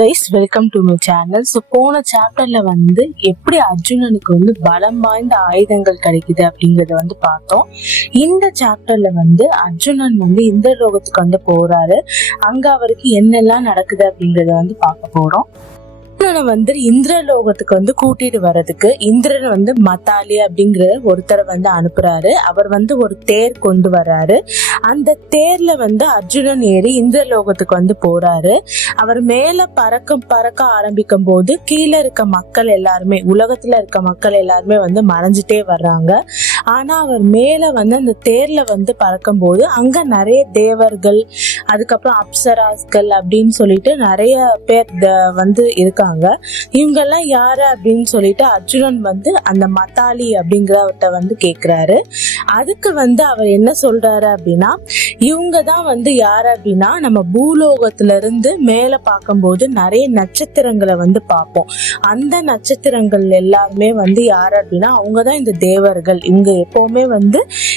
guys, welcome to my channel. So போன சாப்டர்ல எப்படி அர்ஜுனனுக்கு பலம் வாய்ந்த ஆயுதங்கள் கிடைக்குது அப்படிங்கறத பார்த்தோம். இந்த சாப்டர்ல அர்ஜுனன் இந்த லோகத்துக்கு போறாரு. அங்க அவருக்கு என்னெல்லாம் நடக்குது அப்படிங்கறத பார்க்க போறோம். இந்திரலோகத்துக்கு கூட்டிட்டு வர்றதுக்கு இந்திரன் மத்தாலி அப்படிங்கிற ஒருத்தரை அனுப்புறாரு. அவர் ஒரு தேர் கொண்டு வர்றாரு. அந்த தேர்ல அர்ஜுனன் ஏறி இந்திரலோகத்துக்கு போறாரு. அவர் மேல பறக்க ஆரம்பிக்கும் போது கீழே இருக்க மக்கள் எல்லாருமே, உலகத்துல இருக்க மக்கள் எல்லாருமே மறைஞ்சிட்டே வர்றாங்க. ஆனா அவர் மேல அந்த தேர்ல பறக்கும் போது அங்க நிறைய தேவர்கள், அதுக்கப்புறம் அப்சராஸ்கள் அப்படின்னு சொல்லிட்டு நிறைய பேர் இருக்காங்க. இவங்க எல்லாம் யாரு அப்படின்னு சொல்லிட்டு அர்ஜுனன் அந்த மத்தாலி அப்படிங்கிறவர்கிட்ட கேக்குறாரு. அதுக்கு அவர் என்ன சொல்றாரு அப்படின்னா, இவங்கதான் யாரு அப்படின்னா, நம்ம பூலோகத்துல இருந்து மேல பார்க்கும்போது நிறைய நட்சத்திரங்களை பார்ப்போம். அந்த நட்சத்திரங்கள் எல்லாருமே யாரு அப்படின்னா அவங்கதான் இந்த தேவர்கள். இவங்க எப்பவுமே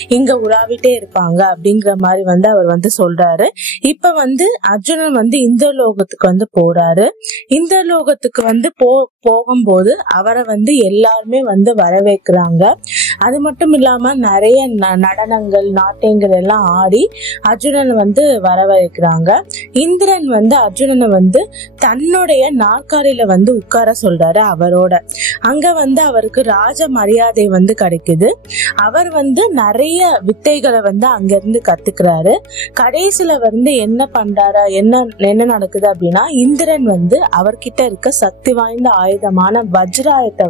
இங்க உலாவிட்டே இருப்பாங்க அப்படிங்கிற மாதிரி அவர் சொல்றாரு. இப்ப அர்ஜுனன் இந்த லோகத்துக்கு போறாரு. இந்த லோகத்துக்கு போகும்போது அவரை எல்லாருமே வரவேற்கிறாங்க. அது மட்டும் இல்லாம நிறைய நடனங்கள், நாட்டியங்கள் எல்லாம் ஆடி அர்ஜுனன் வரவேற்கிறாங்க. இந்திரன் அர்ஜுனனை தன்னுடைய நாற்காலியில உட்கார சொல்றாரு அவரோட. அங்க அவருக்கு ராஜ மரியாதை கிடைக்குது. அவர் நிறைய வித்தைகளை அங்க இருந்து கத்துக்கிறாரு. கடைசியில என்ன பண்றாரு, என்ன நடக்குது அப்படின்னா, இந்திரன் அவர்கிட்ட இருக்க சக்தி வாய்ந்த ஆயுதமான வஜ்ராயத்தை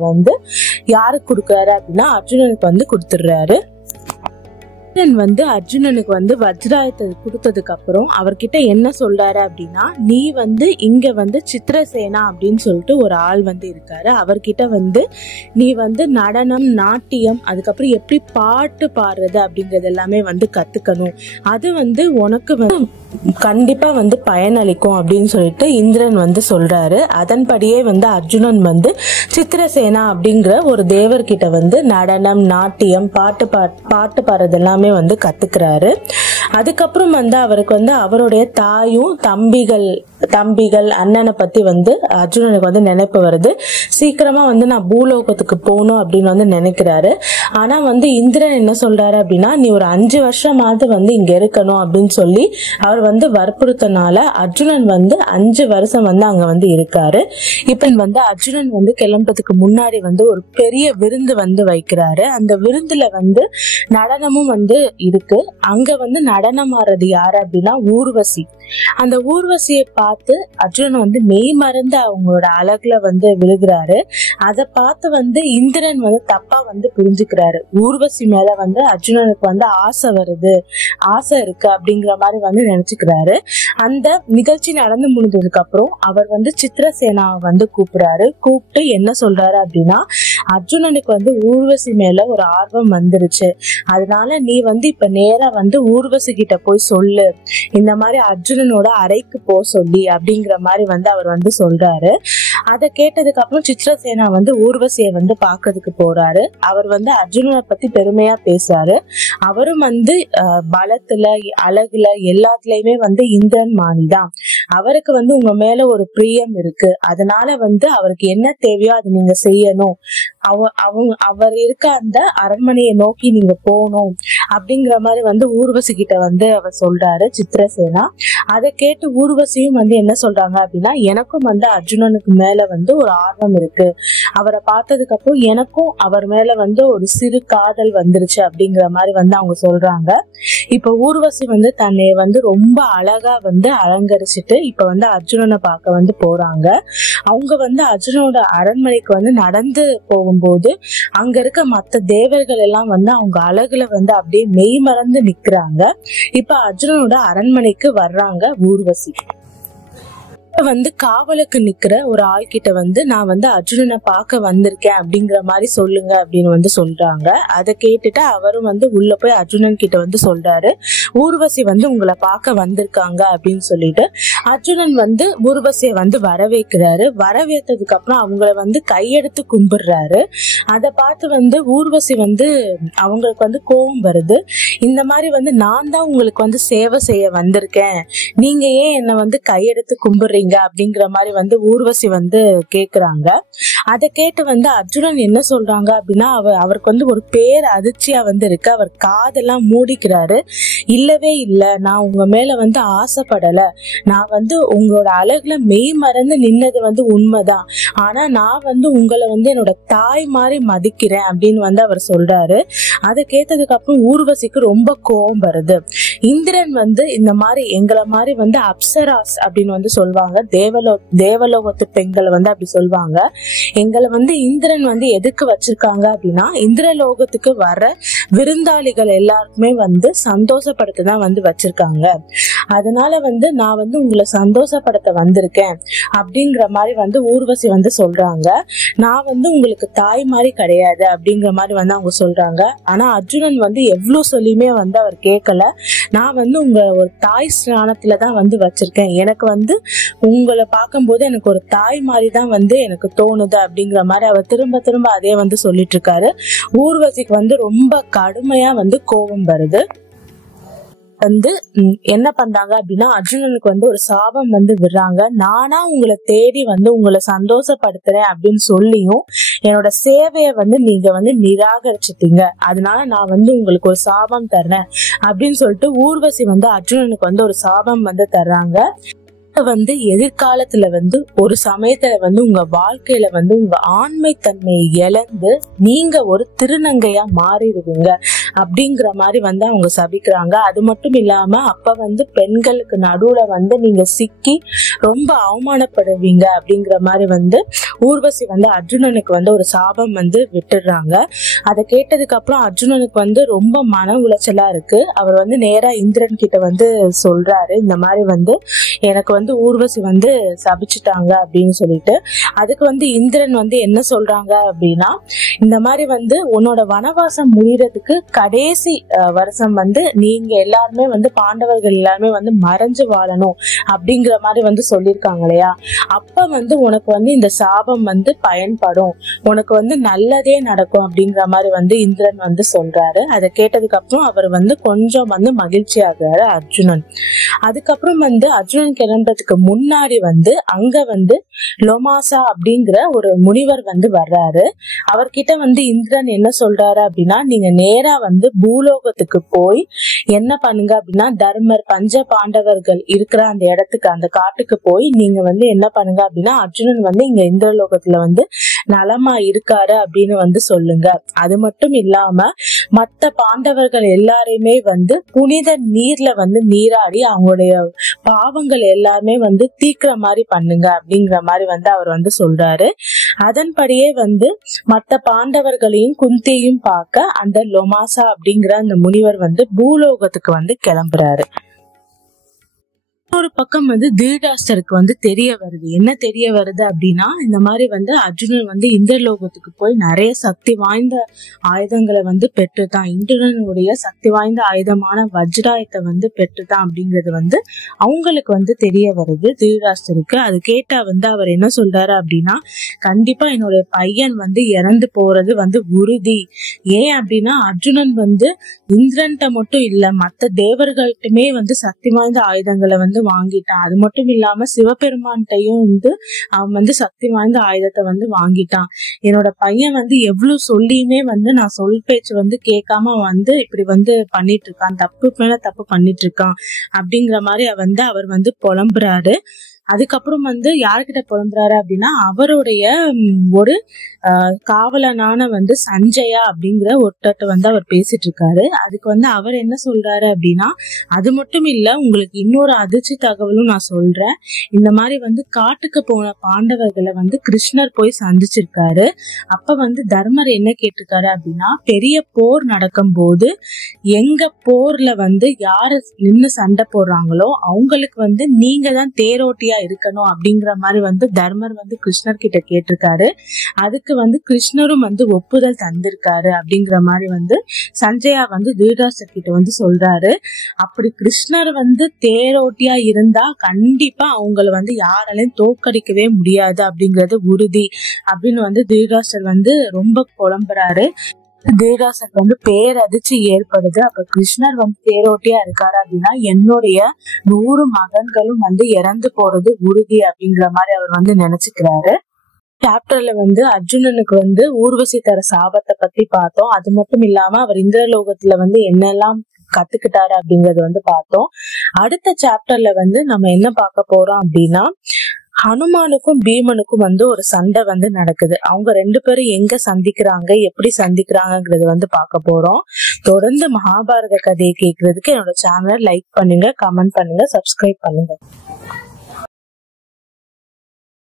யாருக்கு கொடுக்கறாரு அப்படின்னா அர்ஜுனனுக்கு கொடுத்துடுறாரு. அர்ஜுனனுக்கு வஜ்ராயத்தை கொடுத்ததுக்கு அப்புறம் அவர்கிட்ட என்ன சொல்றாரு அப்படின்னா, நீ இங்க சித்திரசேனா அப்படின்னு சொல்லிட்டு ஒரு ஆள் இருக்காரு. அவர்கிட்ட நீ நடனம், நாட்டியம், அதுக்கப்புறம் எப்படி பாட்டு பாடுறது அப்படிங்கறது எல்லாமே கத்துக்கணும். அது உனக்கு கண்டிப்பா பயனளிக்கும் அப்படின்னு சொல்லிட்டு இந்திரன் சொல்றாரு. அதன்படியே அர்ஜுனன் சித்திரசேனா அப்படிங்கிற ஒரு தேவர்கிட்ட நடனம், நாட்டியம், பாட்டு பாடுறது எல்லாமே கத்துக்கிறாரு. அதுக்கப்புறம் அவருக்கு அவருடைய தாயும் தம்பிகள் அண்ணனை பத்தி அர்ஜுனனுக்கு நினைப்பு வருது. சீக்கிரமா நான் பூலோகத்துக்கு போகணும் அப்படின்னு நினைக்கிறாரு. ஆனா இந்திரன் என்ன சொல்றாரு அப்படின்னா, நீ ஒரு 5 வருஷமாவது இங்க இருக்கணும் அப்படின்னு சொல்லி அவர் வற்புறுத்தனால அர்ஜுனன் 5 வருஷம் அங்க இருக்காரு. இப்ப அர்ஜுனன் கிளம்புறதுக்கு முன்னாடி ஒரு பெரிய விருந்து வைக்கிறாரு. அந்த விருந்துல நடனமும் இருக்கு. அங்க நடனம் ஆடுறது யாரு அப்படின்னா ஊர்வசி. அந்த ஊர்வசியை பார்த்து அர்ஜுனன் மெய் மறந்து அவங்களோட அழகுல விழுகிறாரு. அதை பார்த்து இந்திரன் தப்பா புரிஞ்சுக்கிறாரு. ஊர்வசி மேல அர்ஜுனனுக்கு ஆசை வருது, ஆசை இருக்கு அப்படிங்கிற மாதிரி நினைச்சுக்கிறாரு. அந்த நிகழ்ச்சி நடந்து முடிஞ்சதுக்கு அப்புறம் அவர் சித்திரசேனாவை கூப்பிடுறாரு. கூப்பிட்டு என்ன சொல்றாரு அப்படின்னா, அர்ஜுனனுக்கு ஊர்வசி மேல ஒரு ஆர்வம் வந்துருச்சு. அதனால நீ இப்ப நேரா ஊர்வசி கிட்ட போய் சொல்லு, இந்த மாதிரி அர்ஜுனனோட அறைக்கு போ சொல்லி அப்படிங்கிற மாதிரி அவர் சொல்றாரு. அதை கேட்டதுக்கு அப்புறம் சித்திரசேனா ஊர்வசியை பாக்குறதுக்கு போறாரு. அவர் அர்ஜுனனை பத்தி பெருமையா பேசுறாரு. அவரும் பலத்துல, அழகுல, எல்லாத்துலயுமே இந்திரன் மாணிதான். அவருக்கு உங்க மேல ஒரு பிரியம் இருக்கு. அதனால அவருக்கு என்ன தேவையோ அதை நீங்க செய்யணும். அவர் இருக்க அந்த அரண்மனையை நோக்கி நீங்க போகணும் அப்படிங்கிற மாதிரி ஊர்வசி கிட்ட அவர் சொல்றாரு சித்திரசேனா. அதை கேட்டு ஊர்வசியும் என்ன சொல்றாங்க அப்படின்னா, எனக்கும் அர்ஜுனனுக்கு மேல ஒரு ஆர்வம் இருக்கு. அவரை பார்த்ததுக்கு அப்புறம் எனக்கும் அவர் மேல ஒரு சிறு காதல் வந்துருச்சு அப்படிங்கிற மாதிரி அவங்க சொல்றாங்க. இப்ப ஊர்வசி தன்னை ரொம்ப அழகா அலங்கரிச்சுட்டு இப்ப அர்ஜுனனை பார்க்க போறாங்க. அவங்க அர்ஜுனோட அரண்மனைக்கு நடந்து போகும்போது அங்க இருக்க மத்த தேவர்கள் எல்லாம் அவங்க அழகுல அப்படியே மெய் மறந்து நிக்கிறாங்க. இப்ப அர்ஜுனனோட அரண்மனைக்கு வர்றாங்க ஊர்வசி. காவலுக்கு நிக்கிற ஒரு ஆள் கிட்ட நான் அர்ஜுனனை பார்க்க வந்திருக்கேன் அப்படிங்கிற மாதிரி சொல்லுங்க அப்படின்னு சொல்றாங்க. அதை கேட்டுட்டு அவரும் உள்ள போய் அர்ஜுனன் கிட்ட சொல்றாரு, ஊர்வசி உங்களை பார்க்க வந்திருக்காங்க அப்படின்னு சொல்லிட்டு அர்ஜுனன் ஊர்வசியை வரவேற்கிறாரு. வரவேற்றதுக்கு அப்புறம் அவங்கள கையெடுத்து கும்பிடுறாரு. அதை பார்த்து ஊர்வசி அவங்களுக்கு கோபம் வருது. இந்த மாதிரி நான் தான் உங்களுக்கு சேவை செய்ய வந்திருக்கேன், நீங்க ஏன் என்ன கையெடுத்து கும்பிடுறீங்க சொல்றீங்க அப்படிங்கிற மாதிரி வந்து ஊர்வசி வந்து கேக்குறாங்க. அதை கேட்டு வந்து அர்ஜுனன் என்ன சொல்றாங்க அப்படின்னா, அவருக்கு வந்து ஒரு பேர் அதிர்ச்சியா வந்து இருக்கு. அவர் காதெல்லாம் மூடிக்கிறாரு. இல்லவே இல்லை, நான் உங்க மேல வந்து ஆசைப்படல, நான் வந்து உங்களோட அழகுல மெய் மறந்து நின்னது வந்து உண்மைதான், ஆனா நான் வந்து உங்களை வந்து என்னோட தாய் மாதிரி மதிக்கிறேன் அப்படின்னு வந்து அவர் சொல்றாரு. அதை கேட்டதுக்கு அப்புறம் ஊர்வசிக்கு ரொம்ப கோபம் வருது. இந்திரன் வந்து இந்த மாதிரி எங்களை மாதிரி வந்து அப்சராஸ் அப்படின்னு வந்து சொல்லுவாங்க, தேவலோகத்து பெண்களை வந்து அப்படி சொல்லுவாங்க. எங்களை வந்து இந்திரன் வந்து எதுக்கு வச்சிருக்காங்க அப்படின்னா, இந்திரலோகத்துக்கு வர விருந்தாளிகள் எல்லாருக்குமே வந்து சந்தோஷப்படுத்த தான் வந்து வச்சிருக்காங்க. அதனால வந்து நான் வந்து உங்களை சந்தோஷப்படுத்த வந்திருக்கேன் அப்படிங்கிற மாதிரி வந்து ஊர்வசி வந்து சொல்றாங்க. நான் வந்து உங்களுக்கு தாய் மாதிரி கிடையாது அப்படிங்கிற மாதிரி வந்து அவங்க சொல்றாங்க. ஆனா அர்ஜுனன் வந்து எவ்வளவு சொல்லியுமே வந்து அவர் கேட்கல. நான் வந்து உங்க ஒரு தாய் ஸ்நானத்துலதான் வந்து வச்சிருக்கேன், எனக்கு வந்து உங்களை பார்க்கும்போது எனக்கு ஒரு தாய் மாதிரி தான் வந்து எனக்கு தோணுது அப்படிங்கிற மாதிரி அவர் திரும்ப திரும்ப அதே வந்து சொல்லிட்டு இருக்காரு. ஊர்வசிக்கு வந்து ரொம்ப கடுமையா வந்து கோபம் வருது. வந்து என்ன பண்றாங்க அப்படின்னா, அர்ஜுனனுக்கு வந்து ஒரு சாபம் வந்து விடுறாங்க. நானா உங்களை தேடி வந்து உங்களை சந்தோஷப்படுத்துறேன் அப்படின்னு சொல்லியும் என்னோட சேவையை வந்து நீங்க வந்து நிராகரிச்சுட்டீங்க, அதனால நான் வந்து உங்களுக்கு ஒரு சாபம் தர்றேன் அப்படின்னு சொல்லிட்டு ஊர்வசி வந்து அர்ஜுனனுக்கு வந்து ஒரு சாபம் வந்து தர்றாங்க. வந்து எதிர்காலத்துல வந்து ஒரு சமயத்துல வந்து உங்க வாழ்க்கையில வந்து உங்க ஆண்மை தன்மையை இழந்து நீங்க ஒரு திருநங்கையா மாறிடுவீங்க அப்படிங்கிற மாதிரி வந்து அவங்க சபிக்கிறாங்க. அது மட்டும் இல்லாம அப்ப வந்து பெண்களுக்கு நடுவுல வந்து நீங்க சிக்கி ரொம்ப அவமானப்படுவீங்க அப்படிங்கிற மாதிரி வந்து ஊர்வசி வந்து அர்ஜுனனுக்கு வந்து ஒரு சாபம் வந்து விட்டுடுறாங்க. அதை கேட்டதுக்கு அப்புறம் அர்ஜுனனுக்கு வந்து ரொம்ப மன உளைச்சலா இருக்கு. அவர் வந்து நேரா இந்திரன் கிட்ட வந்து சொல்றாரு, இந்த மாதிரி வந்து எனக்கு வந்து ஊர்வசி வந்து சபிச்சுட்டாங்க அப்படின்னு சொல்லிட்டு. அதுக்கு வந்து இந்திரன் வந்து என்ன சொல்றாங்க அப்படின்னா, இந்த மாதிரி வந்து உன்னோட வனவாசம் முடியறதுக்கு கடைசி வருஷம் வந்து நீங்க எல்லாருமே வந்து பாண்டவர்கள் எல்லாருமே வந்து மறைஞ்சு வாழணும் அப்படிங்கிற மாதிரி வந்து சொல்லியிருக்காங்க இல்லையா, அப்ப வந்து உனக்கு வந்து இந்த சாபம் வந்து பயன்படும், உனக்கு வந்து நல்லதே நடக்கும் அப்படிங்கிற மாதிரி வந்து இந்திரன் வந்து சொல்றாரு. அதை கேட்டதுக்கு அப்புறம் அவர் வந்து கொஞ்சம் வந்து மகிழ்ச்சி ஆகுறாரு அர்ஜுனன். அதுக்கப்புறம் வந்து அர்ஜுனன் கிளம்புறதுக்கு முன்னாடி வந்து அங்க வந்து லோமாசா அப்படிங்கிற ஒரு முனிவர் வந்து வர்றாரு. அவர்கிட்ட வந்து இந்திரன் என்ன சொல்றாரு அப்படின்னா, நீங்க நேரா வந்து பூலோகத்துக்கு போய் என்ன பண்ணுங்க அப்படின்னா, தர்மர் பஞ்ச பாண்டவர்கள் இருக்கிற அந்த இடத்துக்கு, அந்த காட்டுக்கு போய் நீங்க வந்து என்ன பண்ணுங்க அப்படின்னா, அர்ஜுனன் வந்து இங்க இந்திரலோகத்துல வந்து நலமா இருக்காரு அப்படின்னு வந்து சொல்லுங்க. அது மட்டும் இல்லாம மத்த பாண்டவர்கள் எல்லாரையுமே வந்து புனித நீர்ல வந்து நீராடி அவங்களுடைய பாவங்கள் எல்லாமே வந்து தீக்கிற மாதிரி பண்ணுங்க அப்படிங்கிற மாதிரி வந்து அவர் வந்து சொல்றாரு. அதன்படியே வந்து மத்த பாண்டவர்களையும் குந்தியையும் பார்க்க அந்த லோமாசா அப்படிங்கிற அந்த முனிவர் வந்து பூலோகத்துக்கு வந்து கிளம்புறாரு. ஒரு பக்கம் வந்து தீர்டாஷ்டருக்கு வந்து தெரிய வருது. என்ன தெரிய வருது அப்படின்னா, இந்த மாதிரி வந்து அர்ஜுனன் வந்து இந்திரலோகத்துக்கு போய் நிறைய சக்தி வாய்ந்த ஆயுதங்களை வந்து பெற்றுதான், இந்திரனுடைய சக்தி வாய்ந்த ஆயுதமான வஜ்ராயத்தை வந்து பெற்றுதான் அப்படிங்கிறது வந்து அவங்களுக்கு வந்து தெரிய வருது தீர்டாஷ்டருக்கு. அது கேட்டா வந்து அவர் என்ன சொல்றாரு அப்படின்னா, கண்டிப்பா என்னுடைய பையன் வந்து இறந்து போறது வந்து உறுதி. ஏன் அப்படின்னா அர்ஜுனன் வந்து இந்திரன்ட்ட மட்டும் இல்ல, மத்த தேவர்கள்ட்டுமே வந்து சக்தி வாய்ந்த ஆயுதங்களை வந்து வாங்கிட்டான். அது மட்டும் இல்லாம சிவபெருமான்ட்டையும் வந்து அவன் வந்து சக்தி வாய்ந்த ஆயுதத்தை வந்து வாங்கிட்டான். என்னோட பையன் வந்து எவ்வளவு சொல்லியுமே வந்து நான் சொல் பேச்சு வந்து கேட்காம வந்து இப்படி வந்து பண்ணிட்டு இருக்கான், தப்பு மேல தப்பு பண்ணிட்டு இருக்கான் அப்படிங்கிற மாதிரி வந்து அவர் வந்து புலம்புறாரு. அதுக்கப்புறம் வந்து யார்கிட்ட புலம்புறாரு அப்படின்னா, அவருடைய ஒரு காவலனான வந்து சஞ்சயா அப்படிங்கிற ஒருத்தட்ட வந்து அவர் பேசிட்டு இருக்காரு. அதுக்கு வந்து அவர் என்ன சொல்றாரு அப்படின்னா, அது மட்டும் இல்ல, உங்களுக்கு இன்னொரு அதிர்ச்சி தகவலும் நான் சொல்றேன். இந்த மாதிரி வந்து காட்டுக்கு போன பாண்டவர்களை வந்து கிருஷ்ணர் போய் சந்திச்சிருக்காரு. அப்ப வந்து தர்மர் என்ன கேட்டிருக்காரு அப்படின்னா, பெரிய போர் நடக்கும் போது எங்க போர்ல வந்து யாரு நின்னு சண்டை போடுறாங்களோ அவங்களுக்கு வந்து நீங்க தான் தேரோட்டியா இருக்கணும் அப்படிங்கிற மாதிரி வந்து தர்மர் வந்து கிருஷ்ணர் கிட்ட கேட்டிருக்காரு. அதுக்கு வந்து கிருஷ்ணரும் வந்து ஒப்புதல் தந்திருக்காரு அப்படிங்கிற மாதிரி வந்து சஞ்சயா வந்து தீர்டாஷ்டர் கிட்ட வந்து சொல்றாரு. அப்படி கிருஷ்ணர் வந்து தேரோட்டியா இருந்தா கண்டிப்பா அவங்கள வந்து யாராலையும் தோற்கடிக்கவே முடியாது அப்படிங்கறது உறுதி அப்படின்னு வந்து தீர்டாஷ்டர் வந்து ரொம்ப புலம்புறாரு. தேவதாசருக்கு வந்து பேரதிர்ச்சி ஏற்படுது. அப்ப கிருஷ்ணர் வந்து தேரோட்டியா இருக்காரு அப்படின்னா என்னுடைய 100 மகன்களும் வந்து இறந்து போறது உறுதி அப்படிங்கிற மாதிரி அவர் வந்து நினைச்சுக்கிறாரு. சாப்டர்ல வந்து அர்ஜுனனுக்கு வந்து ஊர்வசி தர சாபத்தை பத்தி பார்த்தோம். அது மட்டும் இல்லாம அவர் இந்திரலோகத்துல வந்து என்னெல்லாம் கத்துக்கிட்டாரு அப்படிங்கறது வந்து பார்த்தோம். அடுத்த சாப்டர்ல வந்து நம்ம என்ன பார்க்க போறோம் அப்படின்னா, ஹனுமானுக்கும் பீமனுக்கும் வந்து ஒரு சண்டை வந்து நடக்குது. அவங்க 2 பேரும் எங்க சந்திக்கிறாங்க, எப்படி சந்திக்கிறாங்கிறது வந்து பார்க்க போறோம். தொடர்ந்து மகாபாரத கதையை கேட்கறதுக்கு என்னோட சேனலை லைக் பண்ணுங்க, கமெண்ட் பண்ணுங்க, சப்ஸ்கிரைப் பண்ணுங்க.